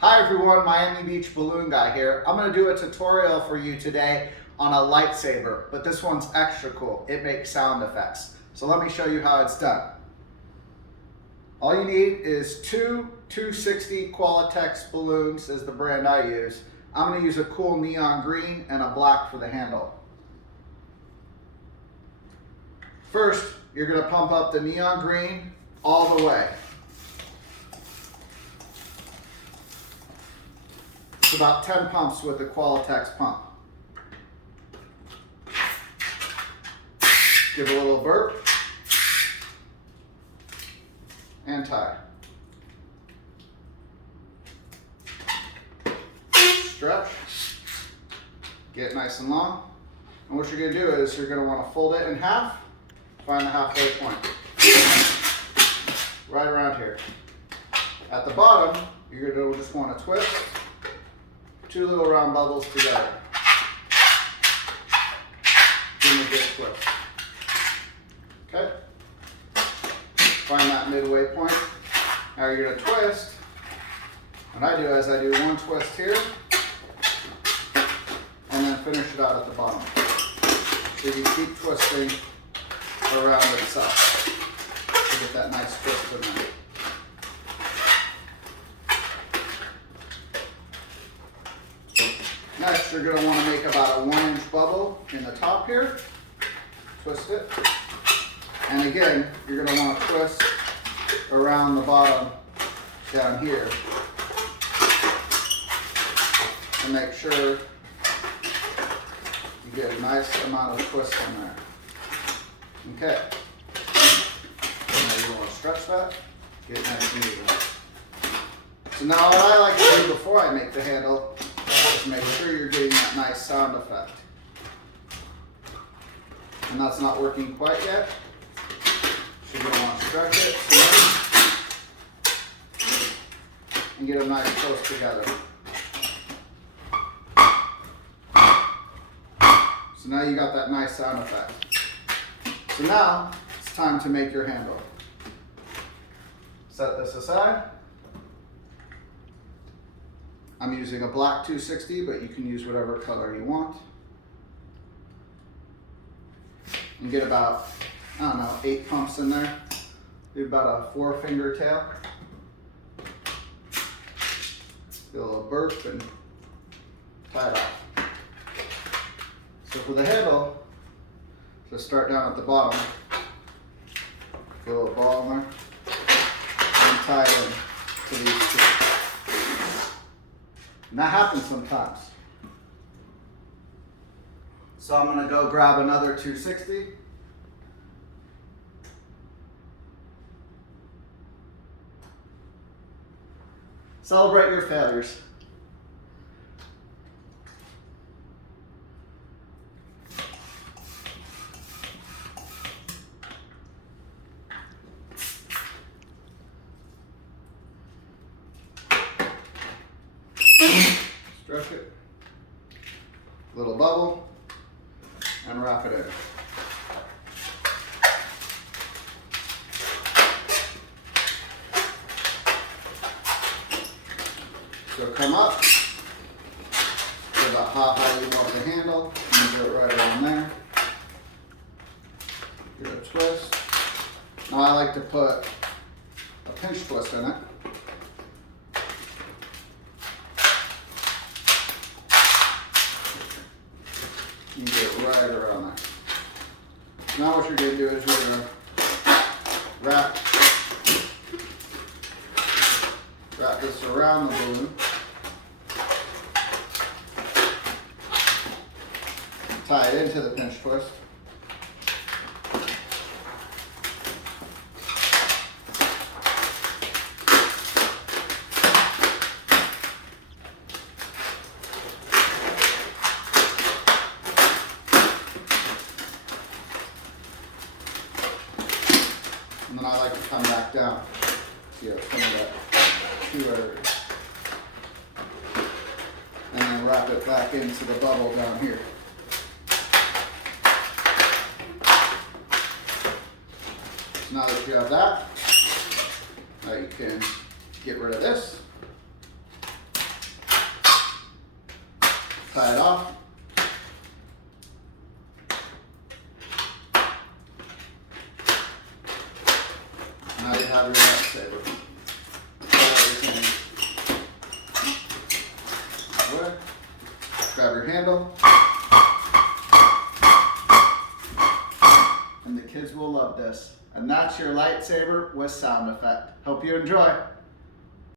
Hi everyone, Miami Beach Balloon Guy here. I'm going to do a tutorial for you today on a lightsaber, but this one's extra cool. It makes sound effects. So let me show you how it's done. All you need is two 260 Qualitex balloons is the brand I use. I'm going to use a cool neon green and a black for the handle. First, you're going to pump up the neon green all the way. It's about 10 pumps with the Qualitex pump. Give a little burp and tie. Stretch, get nice and long. And what you're going to do is you're going to want to fold it in half, find the halfway point. Right around here. At the bottom, you're going to just want to twist two little round bubbles together. Then you get a twist. Okay? Find that midway point. Now you're going to twist. What I do is I do one twist here and then finish it out at the bottom. So you keep twisting around itself to get that nice twist in there. Next, you're going to want to make about a 1-inch bubble in the top here. Twist it. And again, you're going to want to twist around the bottom down here. And make sure you get a nice amount of twist in there. Okay. Now you want to stretch that. Get it nice and even. So now what I like to do before I make the handle is make sure you're getting that nice sound effect. And that's not working quite yet. So you're going to want to stretch it and get them nice close together. So now you got that nice sound effect. So now it's time to make your handle. Set this aside. I'm using a black 260, but you can use whatever color you want. And get about, 8 pumps in there. Do about a 4-finger tail. Do a little burp and tie it off. So for the handle, just start down at the bottom. Get a little ball in there. And tie it in to these two. And that happens sometimes. So I'm going to go grab another 260. Celebrate your failures. Stretch it, little bubble, and wrap it in. So come up to about how high you want the handle, and do it right around there. Give it a twist. Now I like to put a pinch twist in it. You get it right around there. Now what you're going to do is you're going to wrap this around the balloon. Tie it into the pinch twist. And then I like to come back down. See, it's coming back 2 areas. And then wrap it back into the bubble down here. So now that you have that, now you can get rid of this. Tie it off. Now you have your lightsaber. Grab your handle. And the kids will love this. And that's your lightsaber with sound effect. Hope you enjoy.